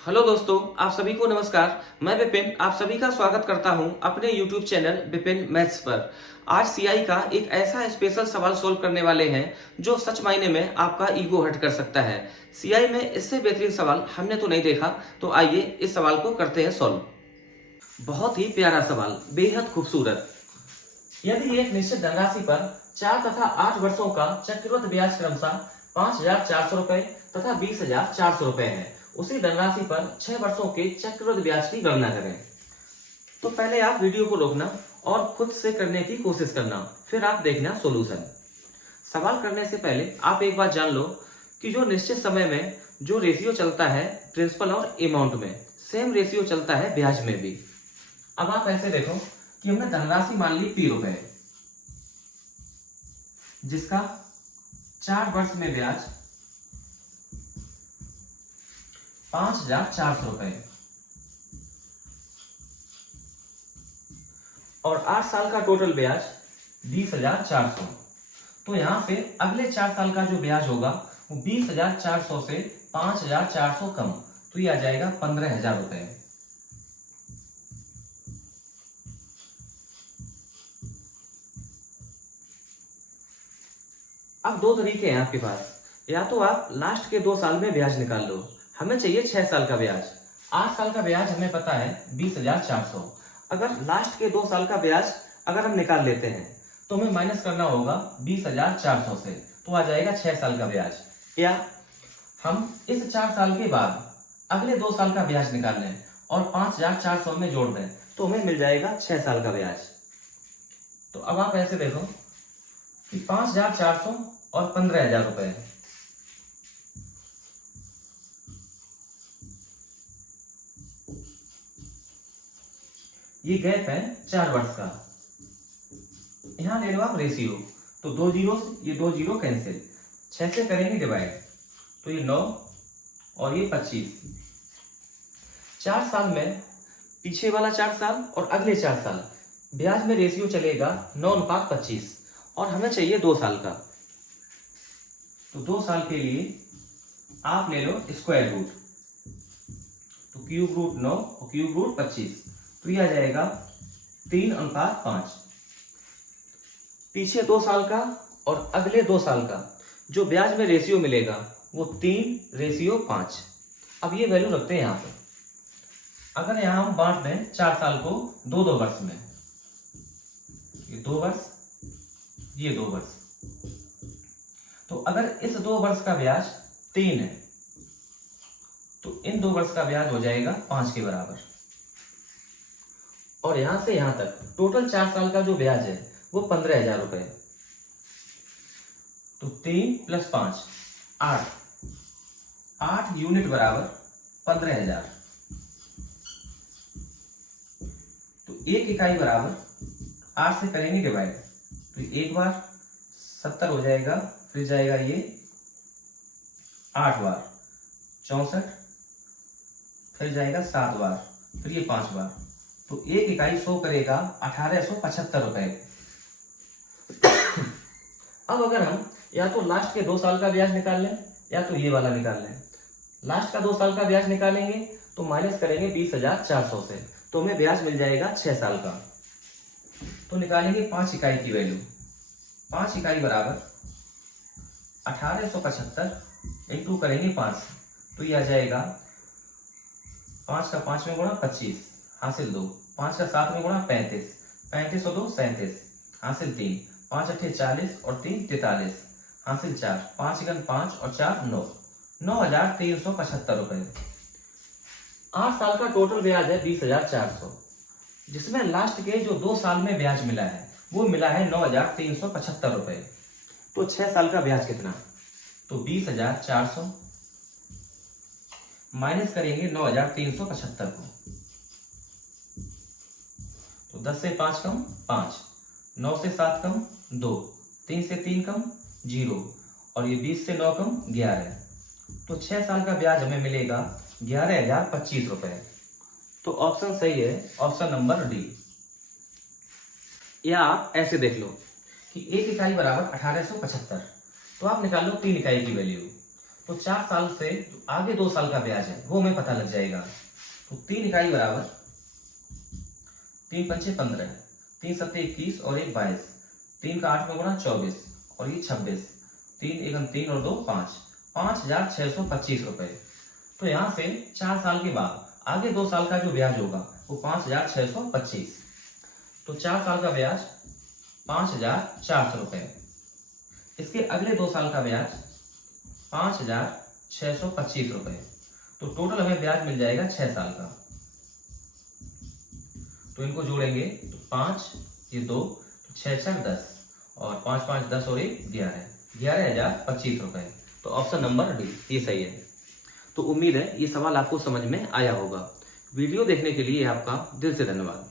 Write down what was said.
Hello दोस्तों, आप सभी को नमस्कार। मैं विपिन आप सभी का स्वागत करता हूं अपने YouTube चैनल विपिन मैथ्स पर। आज सीआई का एक ऐसा स्पेशल सवाल सोल्व करने वाले हैं जो सच मायने में आपका ईगो हर्ट कर सकता है। सीआई में इससे बेहतरीन सवाल हमने तो नहीं देखा, तो आइए इस सवाल को करते हैं सोल्व। बहुत ही प्यारा सवाल, बेहद खूबसूरत। यदि एक निश्चित धनराशि पर 4 तथा 8 वर्षों का चक्रवृद्धि ब्याज क्रमशः 5,400 रुपए तथा 20,400 रुपए है, उसी धनराशि पर 6 वर्षों के चक्रवृद्धि ब्याज की गणना करें। तो पहले आप वीडियो को रोकना और खुद से करने की कोशिश करना, फिर आप देखना सॉल्यूशन। सवाल करने से पहले आप एक बात जान लो कि जो निश्चित समय में जो रेशियो चलता है प्रिंसिपल और अमाउंट में, सेम रेशियो चलता है ब्याज में भी। अब आप ऐसे देखो कि हमने धनराशि मान ली P रुपए, जिसका 4 वर्ष में ब्याज 5,400 रुपए और 8 साल का टोटल ब्याज 20,400। तो यहां से अगले 4 साल का जो ब्याज होगा वो 20,400 से 5,400 कम, तो ये आ जाएगा 15,000 रुपए। अब दो तरीके हैं आपके पास, या तो आप लास्ट के 2 साल में ब्याज निकाल लो। हमें चाहिए 6 साल का ब्याज। 8 साल का ब्याज हमें पता है 20,400। अगर लास्ट के 2 साल का ब्याज अगर हम निकाल लेते हैं तो हमें माइनस करना होगा 20,400 से, तो आ जाएगा 6 साल का ब्याज। या हम इस 4 साल के बाद अगले 2 साल का ब्याज निकाल लें और 5,400 में जोड़ दें तो हमें मिल जाएगा 6 साल का ब्याज। तो अब आप ऐसे देखो कि 5,400 और 15,000 रुपए, ये गैप है 4 वर्ष का। यहां ले लो आप रेशियो, तो 2 जीरो ये 2 जीरो कैंसिल, 6 से करेंगे डिवाइड, तो ये 9 और ये 25। 4 साल में पीछे वाला 4 साल और अगले 4 साल ब्याज में रेशियो चलेगा 9:25 और हमें चाहिए 2 साल का। तो 2 साल के लिए आप ले लो स्क्वायर रूट, तो क्यूब रूट 9 और क्यूब रूट 25, तो यह आ जाएगा 3:5। पीछे 2 साल का और अगले 2 साल का जो ब्याज में रेशियो मिलेगा वो 3:5। अब ये वैल्यू रखते हैं यहां पर। अगर यहां हम बांट दें 4 साल को 2-2 वर्ष में, ये 2 वर्ष, ये 2 वर्ष, तो अगर इस 2 वर्ष का ब्याज 3 है तो इन 2 वर्ष का ब्याज हो जाएगा 5 के बराबर। और यहां से यहां तक टोटल 4 साल का जो ब्याज है वो 15,000 रुपए। तो 3 + 5 8, 8 यूनिट बराबर 15,000। तो 1 इकाई बराबर 8 से करेंगे डिवाइड, तो एक बार 70 हो जाएगा, फिर जाएगा ये 8 बार 64, फिर जाएगा 7 बार, फिर ये 5 बार, तो 1 इकाई 100 करेगा 1875 रुपए। अब अगर हम या तो लास्ट के 2 साल का ब्याज निकाल लें या तो ये वाला निकाल लें। लास्ट का 2 साल का ब्याज निकालेंगे तो माइनस करेंगे 20,400 से, तो हमें ब्याज मिल जाएगा 6 साल का। तो निकालेंगे 5 इकाई की वैल्यू, 5 इकाई बराबर 1875 इंटू करेंगे 5, तो ये आ जाएगा 5 का 5 में गुणा 25 हासिल 2, 5 का 7 में गुणा 35, 35 और 2 37 हासिल 3, 5 अट्ठे 40 और 3 43 हासिल 4, 5 एकम 5 और 4 9, 9,375 रुपए। 8 साल का टोटल ब्याज है 20,400, जिसमें लास्ट के जो 2 साल में ब्याज मिला है वो मिला है 9,375 रुपए। तो 6 साल का ब्याज कितना, तो 20,400 माइनस करेंगे 9,375 को, तो 10 से 5 कम 5, 9 से 7 कम 2, 3 से 3 कम 0 और ये 20 से 9 कम 11। तो 6 साल का ब्याज हमें मिलेगा 11,025 रुपए। तो ऑप्शन सही है, ऑप्शन नंबर डी। या आप ऐसे देख लो कि 1 इकाई बराबर 1875, तो आप निकाल लो 3 इकाई की वैल्यू, तो 4 साल से आगे 2 साल का ब्याज है वो हमें पता लग जाएगा। तो 3 इकाई बराबर 3 पंचे 15, 3 सत्ते 21 और 1 22, 3 का 8 में गुणा 24 और ये 26, 3 एकम 3 और 2 5, 5,625 रुपए। तो यहाँ से 4 साल के बाद आगे 2 साल का जो ब्याज होगा वो 5,625। तो 4 साल का ब्याज 5,400 रुपए। इसके अगले 2 साल का ब्याज 5,625 रुपए। तो टोटल हमें ब्याज मिल जाएगा 6 साल का। तो इनको जोड़ेंगे तो 5 ये 2 तो 6 6 10 और 5 5 10 और 1 11, 11,025 रुपए। तो ऑप्शन नंबर डी ये सही है। तो उम्मीद है ये सवाल आपको समझ में आया होगा। वीडियो देखने के लिए आपका दिल से धन्यवाद।